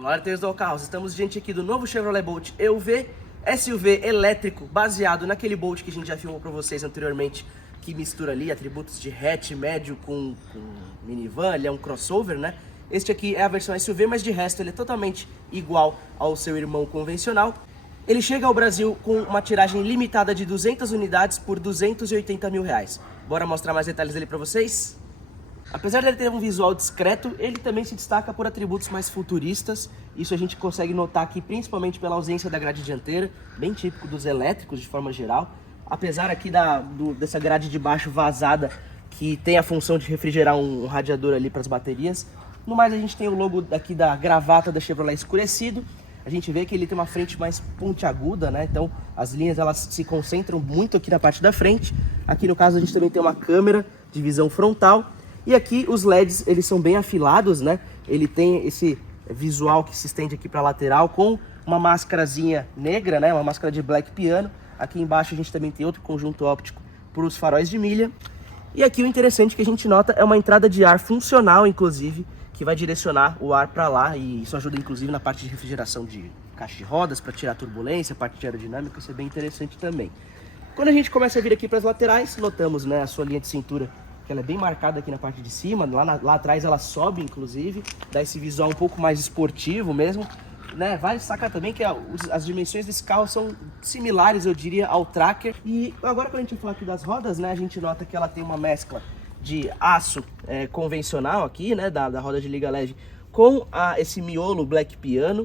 Olá, arteiros do All Carros, estamos diante aqui do novo Chevrolet Bolt EUV, SUV elétrico, baseado naquele Bolt que a gente já filmou para vocês anteriormente, que mistura ali atributos de hatch médio com minivan, ele é um crossover, né? Este aqui é a versão SUV, mas de resto ele é totalmente igual ao seu irmão convencional. Ele chega ao Brasil com uma tiragem limitada de 200 unidades por R$280 mil. Bora mostrar mais detalhes dele para vocês? Apesar dele ter um visual discreto, ele também se destaca por atributos mais futuristas. Isso a gente consegue notar aqui principalmente pela ausência da grade dianteira, bem típico dos elétricos de forma geral. Apesar aqui dessa grade de baixo vazada, que tem a função de refrigerar um radiador ali para as baterias. No mais, a gente tem o logo aqui da gravata da Chevrolet escurecido. A gente vê que ele tem uma frente mais pontiaguda, né? Então as linhas elas se concentram muito aqui na parte da frente. Aqui no caso a gente também tem uma câmera de visão frontal. E aqui os LEDs, eles são bem afilados, né? Ele tem esse visual que se estende aqui para a lateral com uma máscarazinha negra, né? Uma máscara de black piano. Aqui embaixo a gente também tem outro conjunto óptico para os faróis de milha. E aqui o interessante que a gente nota é uma entrada de ar funcional, inclusive, que vai direcionar o ar para lá. E isso ajuda, inclusive, na parte de refrigeração de caixa de rodas, para tirar a turbulência, a parte de aerodinâmica, isso é bem interessante também. Quando a gente começa a vir aqui para as laterais, notamos, né, a sua linha de cintura, que ela é bem marcada aqui na parte de cima, lá atrás ela sobe, inclusive, dá esse visual um pouco mais esportivo mesmo, né? Vale destacar também que as dimensões desse carro são similares, eu diria, ao Tracker. E agora quando a gente fala aqui das rodas, né, a gente nota que ela tem uma mescla de aço convencional aqui, né, da roda de liga leve, com esse miolo black piano.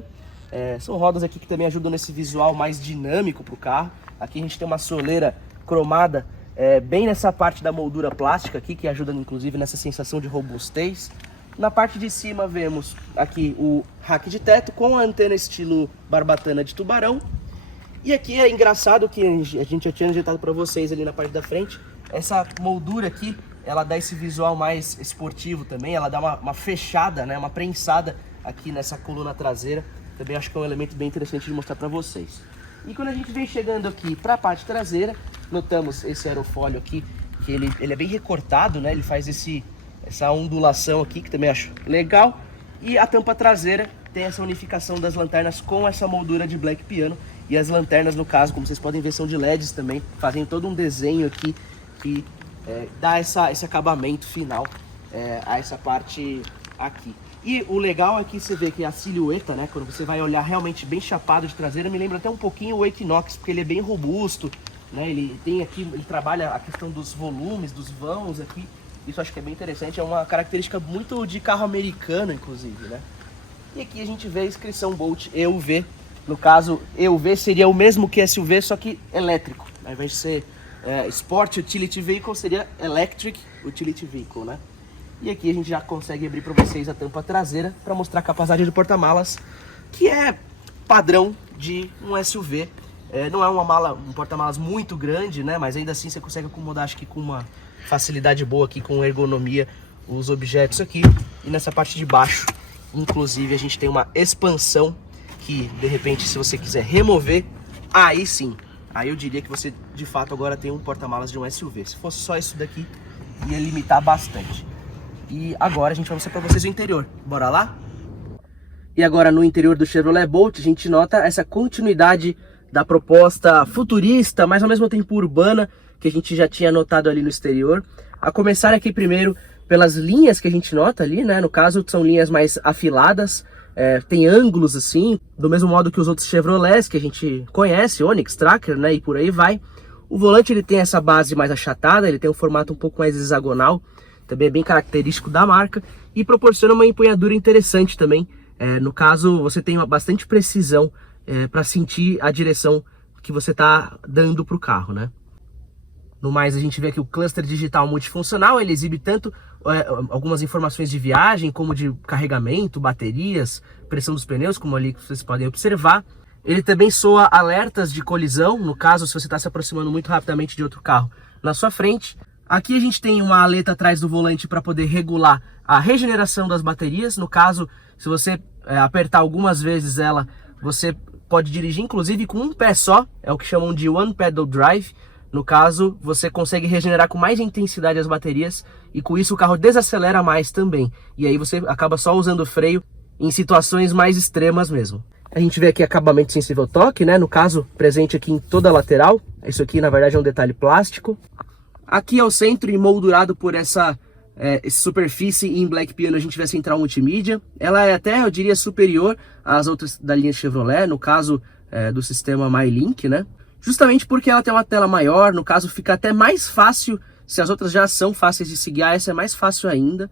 São rodas aqui que também ajudam nesse visual mais dinâmico para o carro. Aqui a gente tem uma soleira cromada bem nessa parte da moldura plástica aqui, que ajuda inclusive nessa sensação de robustez. Na parte de cima vemos aqui o rack de teto com a antena estilo barbatana de tubarão. E aqui é engraçado que a gente já tinha ajeitado para vocês ali na parte da frente. Essa moldura aqui, ela dá esse visual mais esportivo também, ela dá uma fechada, né, uma prensada aqui nessa coluna traseira. Também acho que é um elemento bem interessante de mostrar para vocês. E quando a gente vem chegando aqui para a parte traseira, notamos esse aerofólio aqui, que ele é bem recortado, né? Ele faz essa ondulação aqui, que também acho legal. E a tampa traseira tem essa unificação das lanternas com essa moldura de black piano. E as lanternas, no caso, como vocês podem ver, são de LEDs também, fazem todo um desenho aqui que dá esse acabamento final a essa parte aqui. E o legal é que você vê que a silhueta, né, quando você vai olhar realmente bem chapado de traseira, me lembra até um pouquinho o Equinox, porque ele é bem robusto, né? Ele trabalha a questão dos volumes, dos vãos aqui. Isso acho que é bem interessante, é uma característica muito de carro americano, inclusive, né? E aqui a gente vê a inscrição Bolt EUV. No caso, EUV seria o mesmo que SUV, só que elétrico. Ao invés de ser Sport Utility Vehicle, seria Electric Utility Vehicle, né? E aqui a gente já consegue abrir para vocês a tampa traseira para mostrar a capacidade do porta-malas, que é padrão de um SUV. Não é um porta-malas muito grande, né? Mas ainda assim você consegue acomodar, acho que com uma facilidade boa aqui, com ergonomia, os objetos aqui. E nessa parte de baixo, inclusive, a gente tem uma expansão que, de repente, se você quiser remover, aí sim, aí eu diria que você, de fato, agora tem um porta-malas de um SUV. Se fosse só isso daqui, ia limitar bastante. E agora a gente vai mostrar para vocês o interior. Bora lá? E agora no interior do Chevrolet Bolt a gente nota essa continuidade da proposta futurista, mas ao mesmo tempo urbana, que a gente já tinha notado ali no exterior. A começar aqui primeiro pelas linhas que a gente nota ali, né? No caso são linhas mais afiladas, tem ângulos assim, do mesmo modo que os outros Chevrolets que a gente conhece, Onix, Tracker, né? E por aí vai. O volante ele tem essa base mais achatada, ele tem um formato um pouco mais hexagonal, também é bem característico da marca e proporciona uma empunhadura interessante também. No caso, você tem bastante precisão para sentir a direção que você está dando para o carro, né? No mais, a gente vê aqui o cluster digital multifuncional, ele exibe tanto algumas informações de viagem, como de carregamento, baterias, pressão dos pneus, como ali vocês podem observar. Ele também soa alertas de colisão, no caso, se você está se aproximando muito rapidamente de outro carro na sua frente. Aqui a gente tem uma aleta atrás do volante para poder regular a regeneração das baterias. No caso, se você apertar algumas vezes ela, você pode dirigir inclusive com um pé só, é o que chamam de One Pedal Drive. No caso, você consegue regenerar com mais intensidade as baterias e com isso o carro desacelera mais também. E aí você acaba só usando o freio em situações mais extremas mesmo. A gente vê aqui acabamento sensível toque, né? No caso, presente aqui em toda a lateral. Isso aqui, na verdade, é um detalhe plástico. Aqui ao centro, emoldurado por essa superfície em black piano, a gente vê a central multimídia. Ela é até, eu diria, superior às outras da linha Chevrolet, no caso do sistema MyLink, né? Justamente porque ela tem uma tela maior, no caso fica até mais fácil. Se as outras já são fáceis de seguir, essa é mais fácil ainda.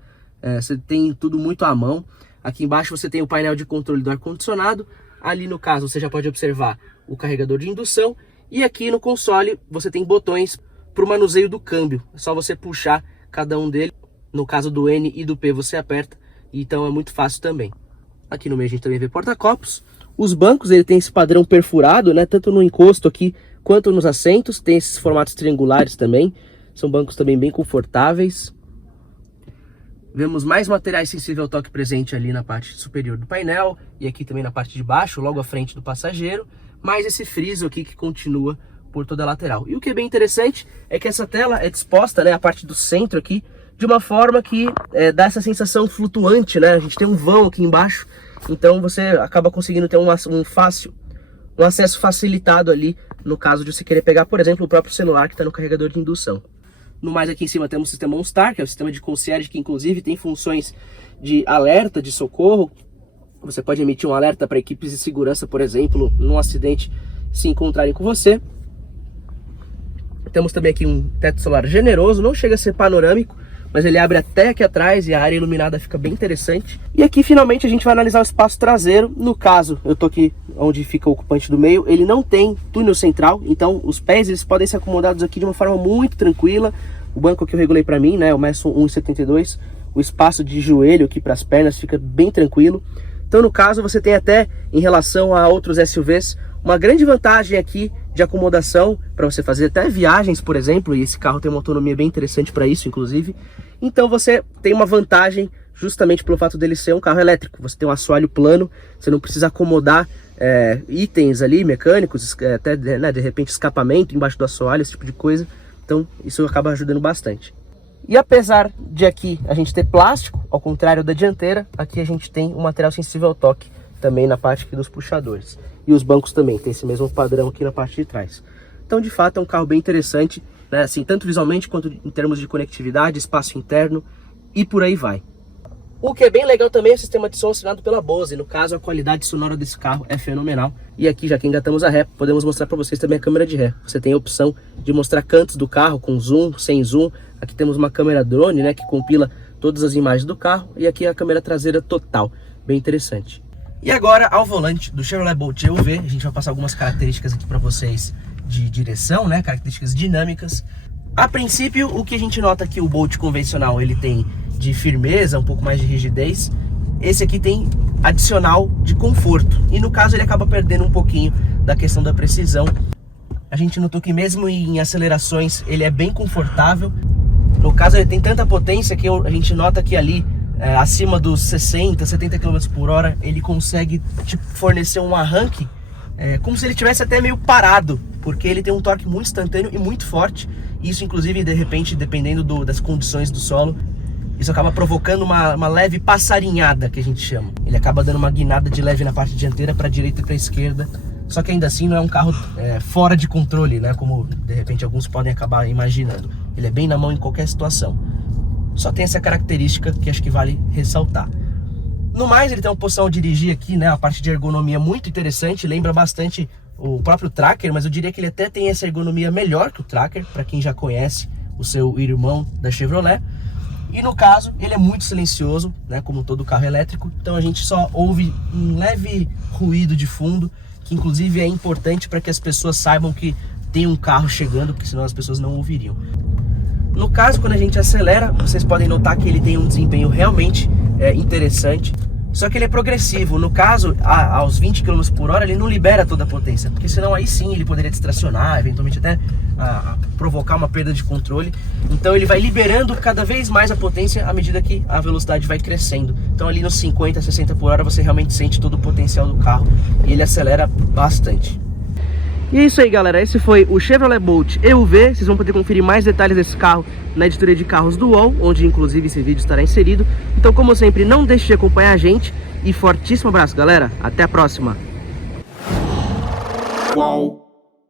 Você tem tudo muito à mão. Aqui embaixo você tem o painel de controle do ar-condicionado. Ali no caso você já pode observar o carregador de indução. E aqui no console você tem botões para o manuseio do câmbio. É só você puxar cada um deles. No caso do N e do P você aperta. Então é muito fácil também. Aqui no meio a gente também vê porta-copos. Os bancos, ele tem esse padrão perfurado, né? Tanto no encosto aqui quanto nos assentos. Tem esses formatos triangulares também. São bancos também bem confortáveis. Vemos mais materiais sensível ao toque presente ali na parte superior do painel. E aqui também na parte de baixo, logo à frente do passageiro. Mais esse friso aqui que continua por toda a lateral. E o que é bem interessante é que essa tela é disposta, né, a parte do centro aqui, de uma forma que dá essa sensação flutuante, né? A gente tem um vão aqui embaixo. Então você acaba conseguindo ter um acesso facilitado ali, no caso de você querer pegar, por exemplo, o próprio celular que está no carregador de indução. No mais aqui em cima temos o sistema OnStar, que é o sistema de concierge, que inclusive tem funções de alerta, de socorro. Você pode emitir um alerta para equipes de segurança, por exemplo, num acidente, se encontrarem com você. Temos também aqui um teto solar generoso, não chega a ser panorâmico, mas ele abre até aqui atrás e a área iluminada fica bem interessante. E aqui finalmente a gente vai analisar o espaço traseiro. No caso, eu tô aqui onde fica o ocupante do meio, ele não tem túnel central, então os pés eles podem ser acomodados aqui de uma forma muito tranquila. O banco que eu regulei para mim, né, eu meço 1,72, o espaço de joelho aqui para as pernas fica bem tranquilo. Então no caso você tem até, em relação a outros SUVs, uma grande vantagem aqui de acomodação para você fazer até viagens, por exemplo, e esse carro tem uma autonomia bem interessante para isso, inclusive. Então você tem uma vantagem justamente pelo fato dele ser um carro elétrico. Você tem um assoalho plano, você não precisa acomodar itens ali mecânicos, até né, de repente escapamento embaixo do assoalho, esse tipo de coisa. Então isso acaba ajudando bastante. E apesar de aqui a gente ter plástico, ao contrário da dianteira, aqui a gente tem um material sensível ao toque também na parte aqui dos puxadores. E os bancos também tem esse mesmo padrão aqui na parte de trás. Então de fato é um carro bem interessante, né? Assim, tanto visualmente quanto em termos de conectividade, espaço interno e por aí vai. O que é bem legal também é o sistema de som assinado pela Bose. No caso, a qualidade sonora desse carro é fenomenal. E aqui, já que engatamos a ré, podemos mostrar para vocês também a câmera de ré. Você tem a opção de mostrar cantos do carro com zoom, sem zoom. Aqui temos uma câmera drone, né, que compila todas as imagens do carro. E aqui a câmera traseira total, bem interessante. E agora, ao volante do Chevrolet Bolt EUV, a gente vai passar algumas características aqui para vocês de direção, né, características dinâmicas. A princípio, o que a gente nota que o Bolt convencional ele tem de firmeza, um pouco mais de rigidez, esse aqui tem adicional de conforto. E no caso ele acaba perdendo um pouquinho da questão da precisão. A gente notou que mesmo em acelerações ele é bem confortável. No caso ele tem tanta potência que a gente nota que ali acima dos 60, 70 km por hora ele consegue fornecer um arranque como se ele estivesse até meio parado, porque ele tem um torque muito instantâneo e muito forte. Isso inclusive de repente, dependendo das condições do solo, isso acaba provocando uma leve passarinhada, que a gente chama. Ele acaba dando uma guinada de leve na parte dianteira para a direita e para a esquerda. Só que ainda assim não é um carro fora de controle, né? Como de repente alguns podem acabar imaginando. Ele é bem na mão em qualquer situação. Só tem essa característica que acho que vale ressaltar. No mais, ele tem uma posição de dirigir aqui, né? A parte de ergonomia muito interessante. Lembra bastante o próprio Tracker, mas eu diria que ele até tem essa ergonomia melhor que o Tracker, para quem já conhece o seu irmão da Chevrolet. E no caso, ele é muito silencioso, né, como todo carro elétrico, então a gente só ouve um leve ruído de fundo, que inclusive é importante para que as pessoas saibam que tem um carro chegando, porque senão as pessoas não ouviriam. No caso, quando a gente acelera, vocês podem notar que ele tem um desempenho realmente interessante, só que ele é progressivo. No caso, aos 20 km por hora, ele não libera toda a potência, porque senão aí sim ele poderia distracionar, eventualmente até provocar uma perda de controle. Então ele vai liberando cada vez mais a potência à medida que a velocidade vai crescendo. Então ali nos 50, 60 por hora você realmente sente todo o potencial do carro e ele acelera bastante. E é isso aí, galera, esse foi o Chevrolet Bolt EUV. Vocês vão poder conferir mais detalhes desse carro na editoria de carros do UOL, onde inclusive esse vídeo estará inserido. Então, como sempre, não deixe de acompanhar a gente. e fortíssimo abraço, galera. Até a próxima. Uau.